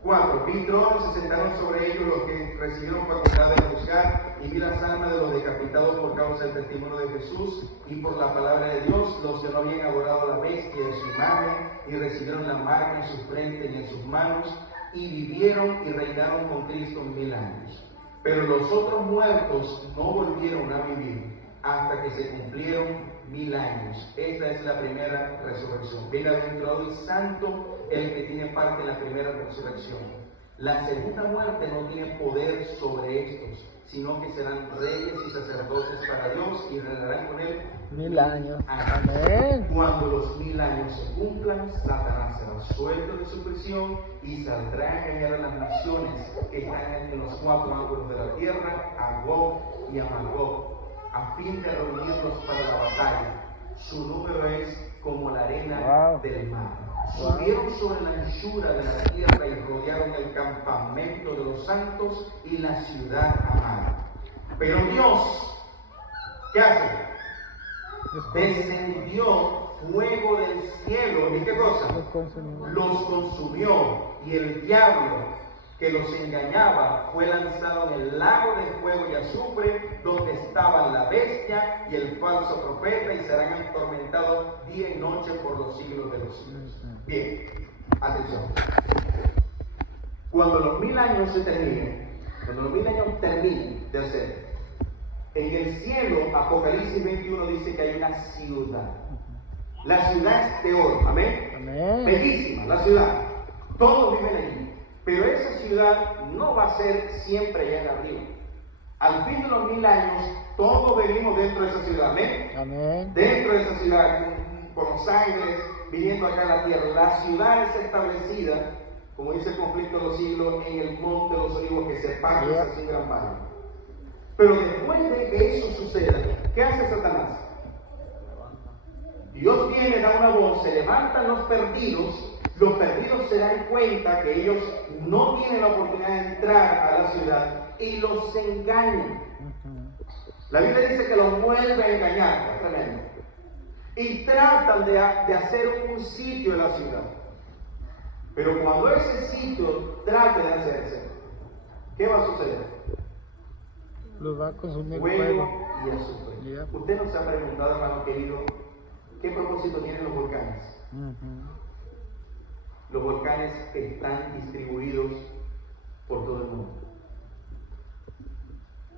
4. Vi tronos, se sentaron sobre ellos los que recibieron facultad de juzgar, y vi las almas de los decapitados por causa del testimonio de Jesús y por la palabra de Dios, los que no habían adorado a la bestia en su imagen, y recibieron la marca en su frente y en sus manos, y vivieron y reinaron con Cristo 1000 años. Pero los otros muertos no volvieron a vivir hasta que se cumplieron 1000 años. Esta es la primera resurrección. Bienaventurado y santo el que tiene parte en la primera resurrección. La segunda muerte no tiene poder sobre estos, sino que serán reyes y sacerdotes para Dios y reinarán con él 1000 años. Amén. Cuando los 1000 años se cumplan, Satanás será suelto de su prisión y saldrá a engañar a las naciones que están en los 4 ángulos de la tierra, a Gog y a Magog, a fin de reunirlos para la batalla. Su número es como la arena del mar. Subieron sobre la anchura de la tierra y rodearon el campamento de los santos y la ciudad amada. Pero Dios, ¿qué hace? Descendió fuego del cielo. ¿Y qué cosa? Los consumió. Y el diablo que los engañaba fue lanzado en el lago de fuego y azufre, donde estaban la bestia y el falso profeta, y serán atormentados día y noche por los siglos de los siglos. Bien, atención. Cuando los 1000 años se terminen, cuando los 1000 años terminen de hacer, en el cielo, Apocalipsis 21 dice que hay una ciudad. La ciudad es de oro, amén. Amén. Bellísima, la ciudad. Todos viven allí. Pero esa ciudad no va a ser siempre allá en arriba. Al fin de los 1000 años, todos venimos dentro de esa ciudad, amén. Amén. Dentro de esa ciudad, con los ángeles viniendo acá a la tierra. La ciudad es establecida, como dice el conflicto de los siglos, en el monte de los olivos que se parte y se hace un gran valle. Pero después de que eso suceda, ¿qué hace Satanás? Dios viene, da una voz, se levantan los perdidos se dan cuenta que ellos no tienen la oportunidad de entrar a la ciudad y los engañan. La Biblia dice que los vuelve a engañar, es tremendo. Y tratan de hacer un sitio en la ciudad. Pero cuando ese sitio trate de hacerse, ¿qué va a suceder? Los va a consumir Fuego y azufre. Usted no se ha preguntado, hermano querido, ¿qué propósito tienen los volcanes? Los volcanes están distribuidos por todo el mundo.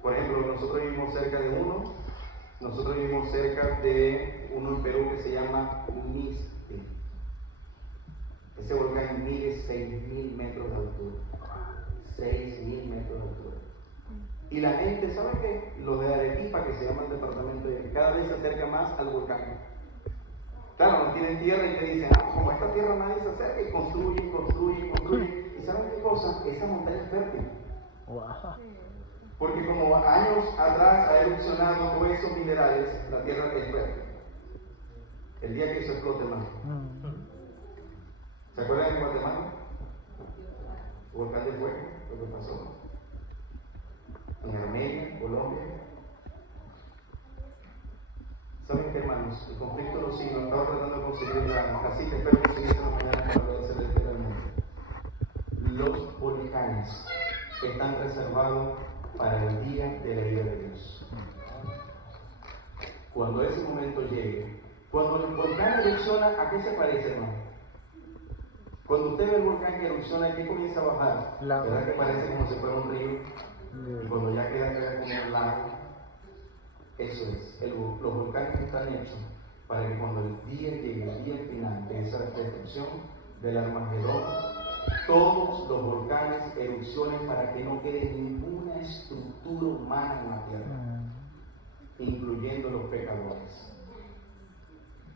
Por ejemplo, nosotros vivimos cerca de uno. Nosotros vivimos cerca de uno en Perú que se llama Miste. Ese volcán mide 6.000 metros de altura. 6.000 metros de altura. Y la gente, ¿sabe qué? Lo de Arequipa, que se llama el departamento de cada vez se acerca más al volcán. Claro, no tienen tierra y te dicen, como esta tierra nadie se acerca, y construyen. ¿Y saben qué cosa? Esa montaña es fértil. Wow. Porque como años atrás ha erupcionado todos esos minerales, la tierra es fértil. El día que se explote el mar. ¿Se acuerdan de Guatemala? Volcán de fuego, lo que pasó. En Armenia, Colombia. ¿Saben qué, hermanos? El conflicto de los siglos, estaba tratando de conseguir la cita, espero conseguir esta mañana para poder hacer el Los volcanes están reservados para el día de la ira de Dios. Cuando ese momento llegue, cuando el volcán erupciona, ¿a qué se parece, hermano? Cuando usted ve el volcán que erupciona, ¿qué comienza a bajar? ¿Verdad que parece como si fuera un río? Y cuando ya queda como un lago. Eso es, los volcanes están hechos para que cuando el día llegue, el día final de esa destrucción del Armagedón, todos los volcanes erupcionen para que no quede ninguna estructura humana en la tierra, incluyendo los pecadores.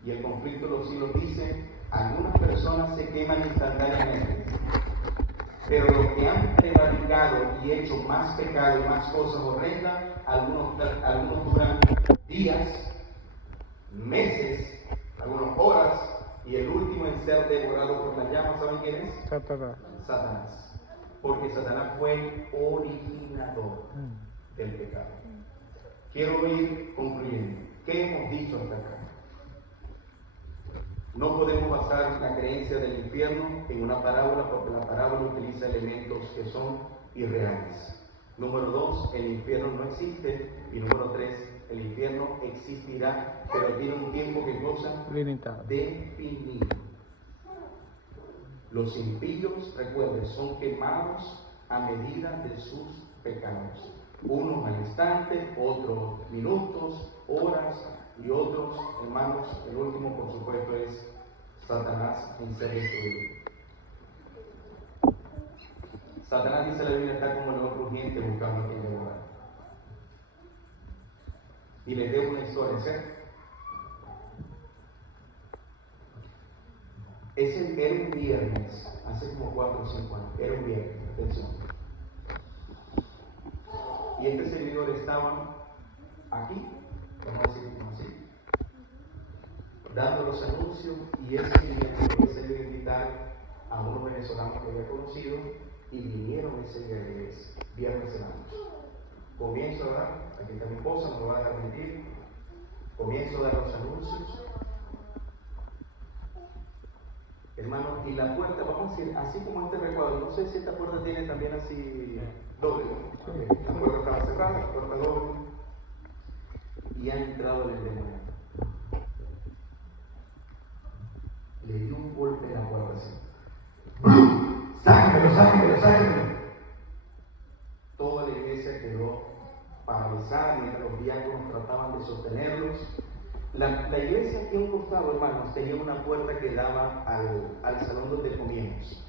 Y el conflicto de los siglos dice, algunas personas se queman instantáneamente, pero los que han prevaricado y hecho más pecado y más cosas horrendas, algunos duran días, meses, algunas horas, y el último en ser devorado por las llamas, ¿saben quién es? Satanás. Porque Satanás fue el originador del pecado. Quiero ir concluyendo. ¿Qué hemos dicho hasta acá? No podemos basar la creencia del infierno en una parábola, porque la parábola utiliza elementos que son irreales. Número 2, el infierno no existe. Y número 3, el infierno existirá, pero tiene un tiempo que cosa limitado, definido. Los impíos, recuerden, son quemados a medida de sus pecados. Unos al instante, otros minutos, horas, y otros, hermanos, el último por supuesto es Satanás en ser destruido. Satanás, dice la Biblia, está como el león rugiente buscando a quien devorar. Y les debo una historia, ¿cierto? Ese era un viernes, hace como 4 o 5 años, era un viernes, atención. Y este servidor estaba aquí, vamos a decir como así, dando los anuncios, y ese día creo que se iba a invitar a unos venezolanos que había conocido y vinieron ese día de iglesia, viernes en la noche. Comienzo a dar, aquí está mi esposa, no lo va a dejar mentir, comienzo a dar los anuncios, hermano, y la puerta, vamos a decir, así como este recuadro, no sé si esta puerta tiene también así doble, ¿no? La puerta estaba cerrada, la puerta doble, y ha entrado el endemoniado. Le dio un golpe en la puerta así. ¡Sáquenmelo, sáquenmelo, sáquenmelo! Toda la iglesia quedó paralizada mientras los diáconos trataban de sostenerlos. La iglesia aquí a un costado, hermanos, tenía una puerta que daba al salón donde comíamos.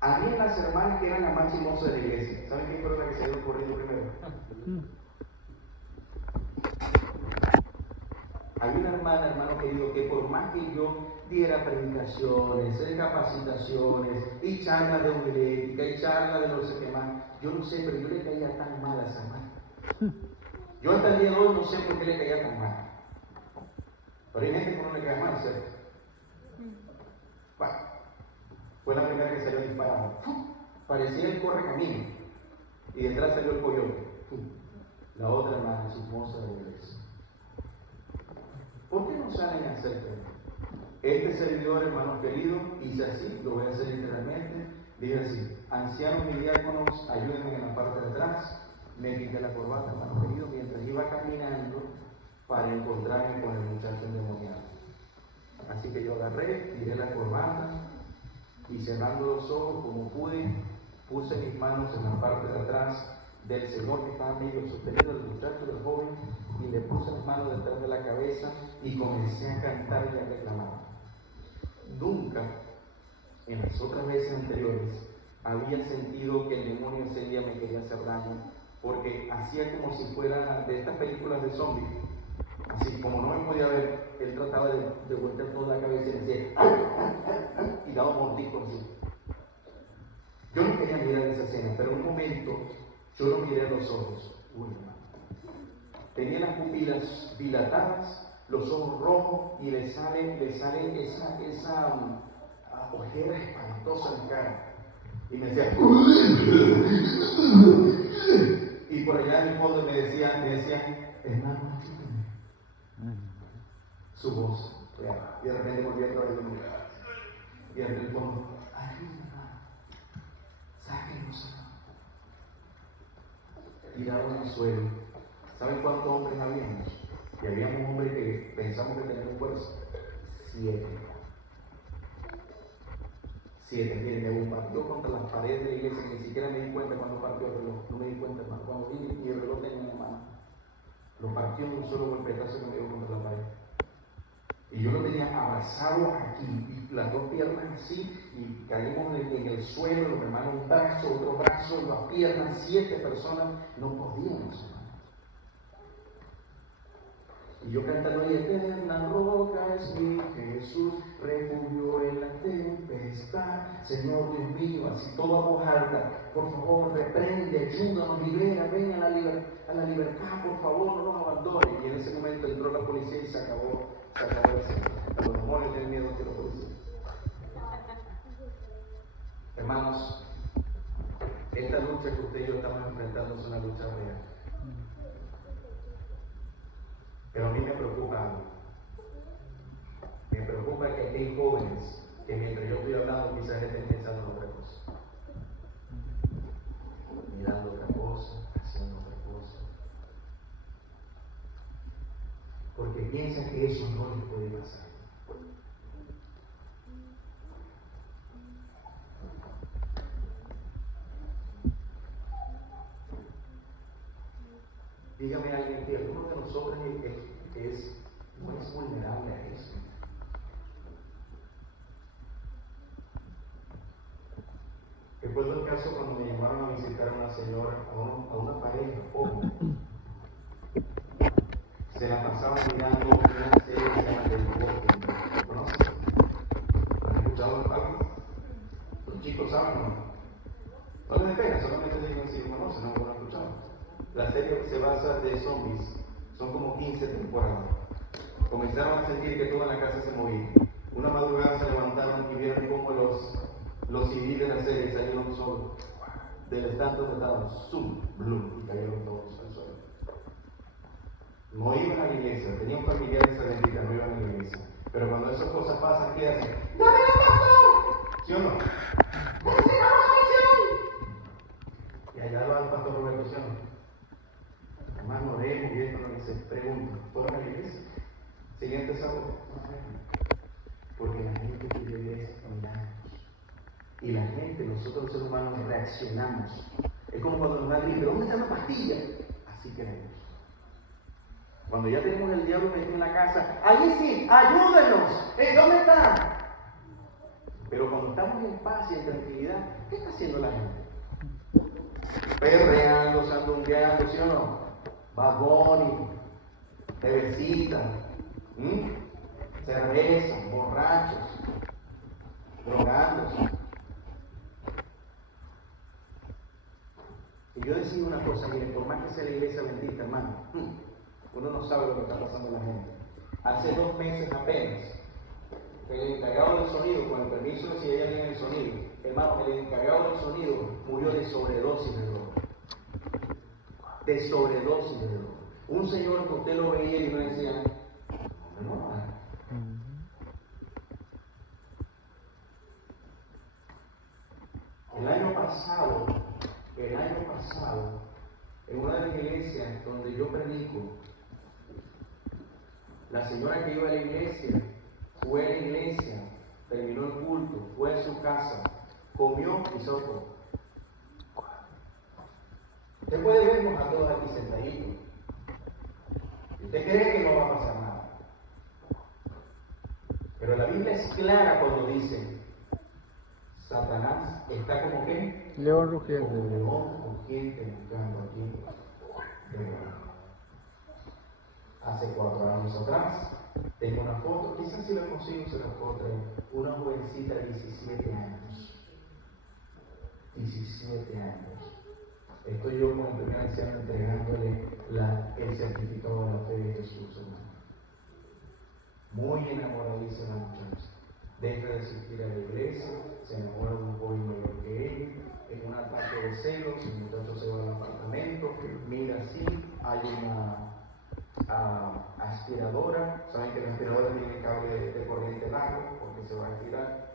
Había las hermanas que eran las más chismosas de la iglesia. ¿Saben quién fue la que salió corriendo primero? Había una hermana, hermano querido, que por más que yo diera predicaciones, capacitaciones, y charlas de homilética, y charlas de no sé qué más, yo no sé, pero yo le caía tan mal a esa hermana. Yo hasta el día de hoy no sé por qué le caía tan mal. Pero hay gente que no le cae mal, ¿cierto? Bueno, fue la primera que salió disparando. Parecía el correcamino. Y detrás salió el coyote. La otra hermana, chismosa de la iglesia. ¿Por qué no salen a hacer esto? Este servidor, hermanos queridos, hice así, lo voy a hacer literalmente. Dije así: ancianos y diáconos, ayúdenme en la parte de atrás. Me quité la corbata, hermano querido, mientras iba caminando para encontrarme con el muchacho endemoniado. Así que yo agarré, tiré la corbata y cerrando los ojos como pude, puse mis manos en la parte de atrás del señor que estaba medio sostenido, del muchacho, del joven, y le puse las manos detrás de la cabeza y comencé a cantar y a reclamar. Nunca, en las otras veces anteriores, había sentido que el demonio ese día me quería hacer daño, porque hacía como si fuera de estas películas de zombies. Así como no me podía ver, él trataba de voltear toda la cabeza y decía y daba mordiscos así. Yo no quería mirar esa escena, pero en un momento yo lo miré a los ojos. Uy, hermano. Tenía las pupilas dilatadas, los ojos rojos, y le sale esa ojera espantosa en la cara. Y me decía y por allá en el fondo me decía, hermano, ayúdame. Su voz, y de repente volví a otra vez y en el fondo, ayúdame, sáquenos, tiraron al suelo. ¿Saben cuántos hombres habíamos? Y habíamos hombres que pensamos que teníamos fuerza. 7. Miren, me partió contra las paredes de la iglesia, ni siquiera me di cuenta cuando partió el reloj. No me di cuenta, hermano. Cuando vi y el reloj tenía en la mano, lo partió en un solo golpetazo que me dio contra la pared. Y yo lo tenía abrazado aquí, y las dos piernas así, y caímos en el suelo, los hermanos, un brazo, otro brazo, las piernas, 7 personas, no podíamos, hermano. Y yo cantando ahí, eterna roca es mi Jesús, refugio en la tempestad, Señor Dios mío, así todo a voz alta, por favor, reprende, ayúdanos, libera, ven a la libertad, por favor, no nos abandones. Y en ese momento entró la policía y se acabó eso. Los demonios tienen miedo que los policías. Hermanos, esta lucha que usted y yo estamos enfrentando es una lucha real. Pero a mí me preocupa algo. Me preocupa que aquí hay jóvenes que mientras yo estoy hablando quizás estén pensando en otra cosa. Mirando otra cosa, haciendo otra cosa. Porque piensan que eso no les puede pasar. Dígame a alguien que alguno de nosotros no es vulnerable a eso. Recuerdo el caso cuando me llamaron a visitar a una señora, a una pareja joven. Se la pasaba mirando una serie que se llama El Bosque. ¿Lo conocen? saben o no. No les dé pena, solamente digan si lo conocen, no lo han escuchado. La serie se basa de zombies, son como 15 temporadas. Comenzaron a sentir que toda la casa se movía. Una madrugada se levantaron y vieron cómo los CDs de la serie salieron solos del estante donde estaban, zoom, blum, y cayeron todos al suelo. No iban a la iglesia, tenían familiares adentro, no iban a la iglesia. Pero cuando esas cosas pasan, ¿qué hacen? ¡Dame el pastor! ¿Sí o no? ¡Necesitamos oración! Y allá va el pastor Roberto, ¿sí o no? Hermano, oremos y esto nos dice, pregunta, ¿fueron a la iglesia? Siguiente sábado. Porque la gente quiere ver milagros. Y la gente, nosotros los seres humanos, reaccionamos. Es como cuando nos da gripe, ¿dónde está la pastilla? Así queremos. Cuando ya tenemos el diablo metido en la casa, ahí sí, ayúdenos. ¿Dónde está? Pero cuando estamos en paz y en tranquilidad, ¿qué está haciendo la gente? Perreando, sandungueando, ¿sí o no? Bad Bunny, bebecita, cerveza, borrachos, drogándose. Y yo decía una cosa, miren, por más que sea la iglesia bendita, hermano, uno no sabe lo que está pasando en la gente. Hace 2 meses apenas, el encargado del sonido, con el permiso de si hay alguien en el sonido, hermano, el encargado del sonido murió de sobredosis de droga. De sobredosis de droga. Un señor que usted lo veía y no decía, no. El año pasado, en una de las iglesias donde yo predico, la señora que iba a la iglesia, fue a la iglesia, terminó el culto, fue a su casa, comió y soltó. Usted puede vernos a todos aquí sentaditos. Usted cree que no va a pasar nada. Pero la Biblia es clara cuando dice, Satanás está como qué? León rugiente. Como león rugiente buscando a quien devorar. Hace 4 años atrás, tengo una foto, quizás si la consigo se la puedo traer, una jovencita de 17 años. 17 años. Estoy yo como primer anciano entregándole el certificado de la fe de Jesús, hermano. Muy enamoradiza la muchacha. Deja de asistir a la iglesia, se enamora de un joven mayor que ella, en un ataque de celos, el muchacho se va al apartamento, mira así, hay una aspiradora, saben que la aspiradora tiene cable de corriente largo porque se va a estirar.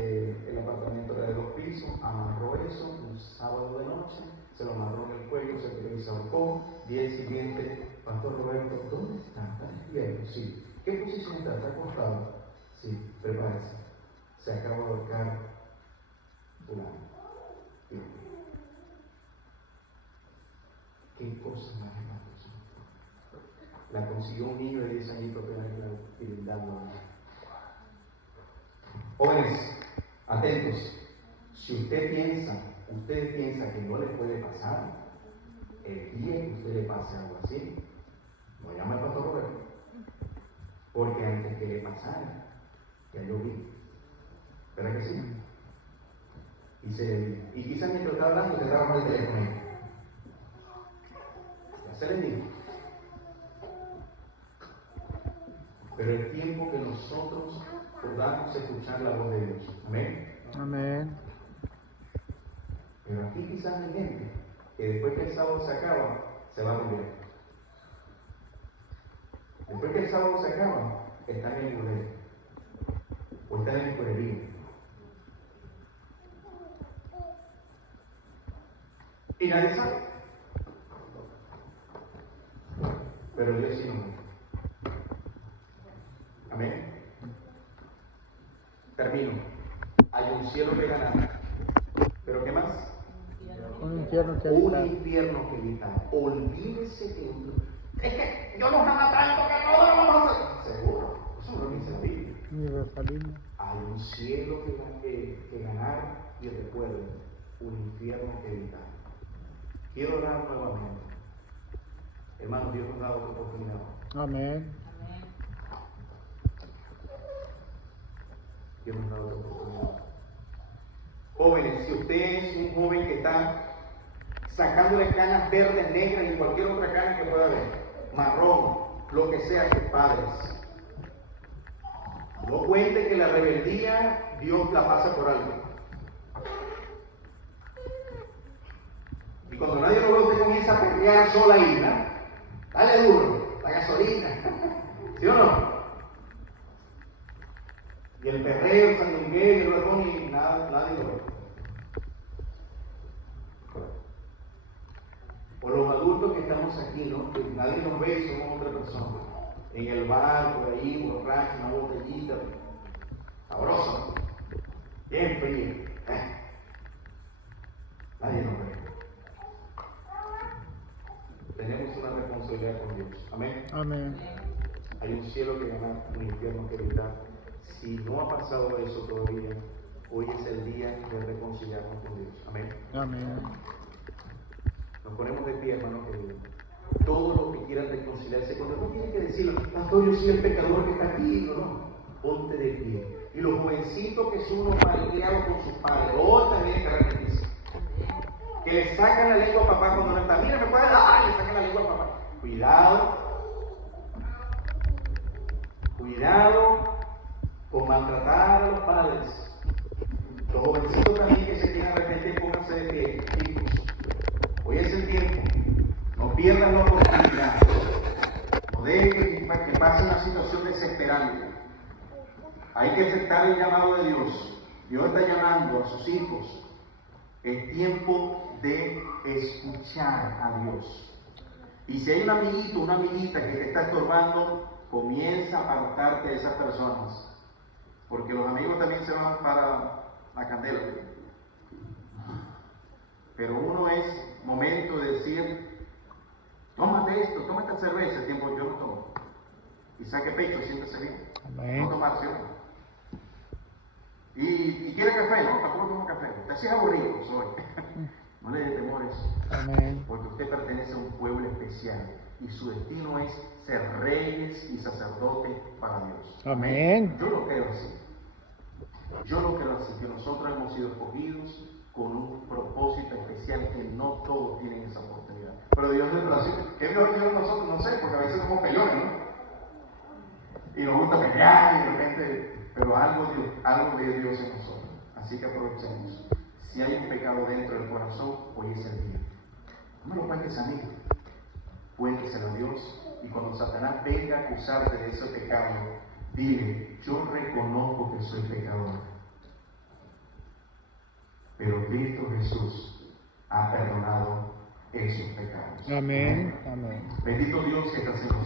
El apartamento era de 2 pisos, amarró eso un sábado de noche, se lo amarró en el cuello, se tiró y se ahorcó. Día siguiente, Pastor Roberto, ¿dónde está? ¿Está despierto? Sí. ¿Qué posición está? ¿Está acostado? Sí, prepárese. Se acaba de ahorcar fulano. ¿Qué cosa más hermosa? La consiguió un niño de 10 añitos que brindando. Jóvenes, atentos. Si ustedes piensan que no les puede pasar, el día que usted le pase algo así, no llama al Pastor Roberto. Porque antes que le pasara, ya yo vi. ¿Verdad que sí? Y se le vi. Y quizás mientras estaba hablando, usted estaba con el teléfono ahí. Ya se le dijo. Pero es tiempo que nosotros podamos escuchar la voz de Dios. Amén. Amén. Pero aquí quizás hay gente que después que el sábado se acaba, se va a volver. Después que el sábado se acaba, están en el burdel. O están en el pueblerío. Y nadie sabe. Pero Dios sí nos ve. Amén. Termino. Hay un cielo que ganar. ¿Pero qué más? Un infierno que Un habitar. infierno que evitar. Olvídese que es que yo nos ama tanto que todo lo vamos a hacer. Seguro. Eso no lo dice la Biblia. Universalismo. Hay un cielo que ganar y recuerden, un infierno que evitar. Quiero orar nuevamente. Hermanos, Dios nos da otra oportunidad. Amén. Dios nos da otra oportunidad. jóvenes, si usted es un joven que está sacándole canas verdes, negras y cualquier otra cana que pueda haber, marrón, lo que sea, a sus padres, no cuente que la rebeldía Dios la pasa por algo. Y cuando nadie lo ve, usted comienza a pelear sola ahí, ¿verdad? Dale duro, la gasolina, ¿sí o no? Y el perreo, el sandungueo, el ratón, y nada, nadie lo ve. O los adultos que estamos aquí, ¿no? Que nadie nos ve y somos otra persona. En el bar, por ahí, borracho, una botellita, sabroso, bien frío. Nadie nos ve. Tenemos una responsabilidad con Dios. Amén. Amén. Hay un cielo que ganar, un infierno que evitar. Si no ha pasado eso todavía, hoy es el día de reconciliarnos con Dios. Amén. Amén. Nos ponemos de pie, hermano querido. Todos los que quieran reconciliarse con Dios, no tienen que decirlo, pastor, yo soy el pecador que está aquí. No. Ponte de pie. Y los jovencitos que son unos malcriados con sus padres, también que arrepentirse. Que le sacan la lengua a papá cuando no está. Mira, me puede dar, le sacan la lengua a papá. Cuidado con maltratar a los padres. Los jovencitos también que se quieran arrepentir, pónganse de pie, chicos. Hoy es el tiempo. No pierdan la oportunidad. No dejen que pase una situación desesperante. Hay que aceptar el llamado de Dios. Dios está llamando a sus hijos. Es tiempo de escuchar a Dios. Y si hay un amiguito, una amiguita que te está estorbando, comienza a apartarte de esas personas. Porque los amigos también se van para la candela. Pero uno es momento de decir, tómate esto, toma esta cerveza, el tiempo yo no tomo. Y saque pecho, siéntese bien. Amén. No tomarse uno. Y quiere café, ¿no? Tampoco toma café. Así es aburrido, soy. No le dé temores. Amén. Porque usted pertenece a un pueblo especial. Y su destino es ser reyes y sacerdotes para Dios. Amén. Yo lo creo así. Yo lo creo así, que nosotros hemos sido escogidos con un propósito especial que no todos tienen esa oportunidad. Pero Dios es así. ¿Qué Dios quiere nosotros? No sé, porque a veces somos peleones, ¿no? Y nos gusta pelear y de repente, pero algo de Dios en nosotros. Así que aprovechemos. Si hay un pecado dentro del corazón, hoy es el día. No me lo cuentes a mí. Cuénteselo a Dios. Y cuando Satanás venga a acusarte de ese pecado, dile, yo reconozco que soy pecador. Pero Cristo Jesús ha perdonado esos pecados. Amén. Amén. Bendito Dios que estás en nosotros.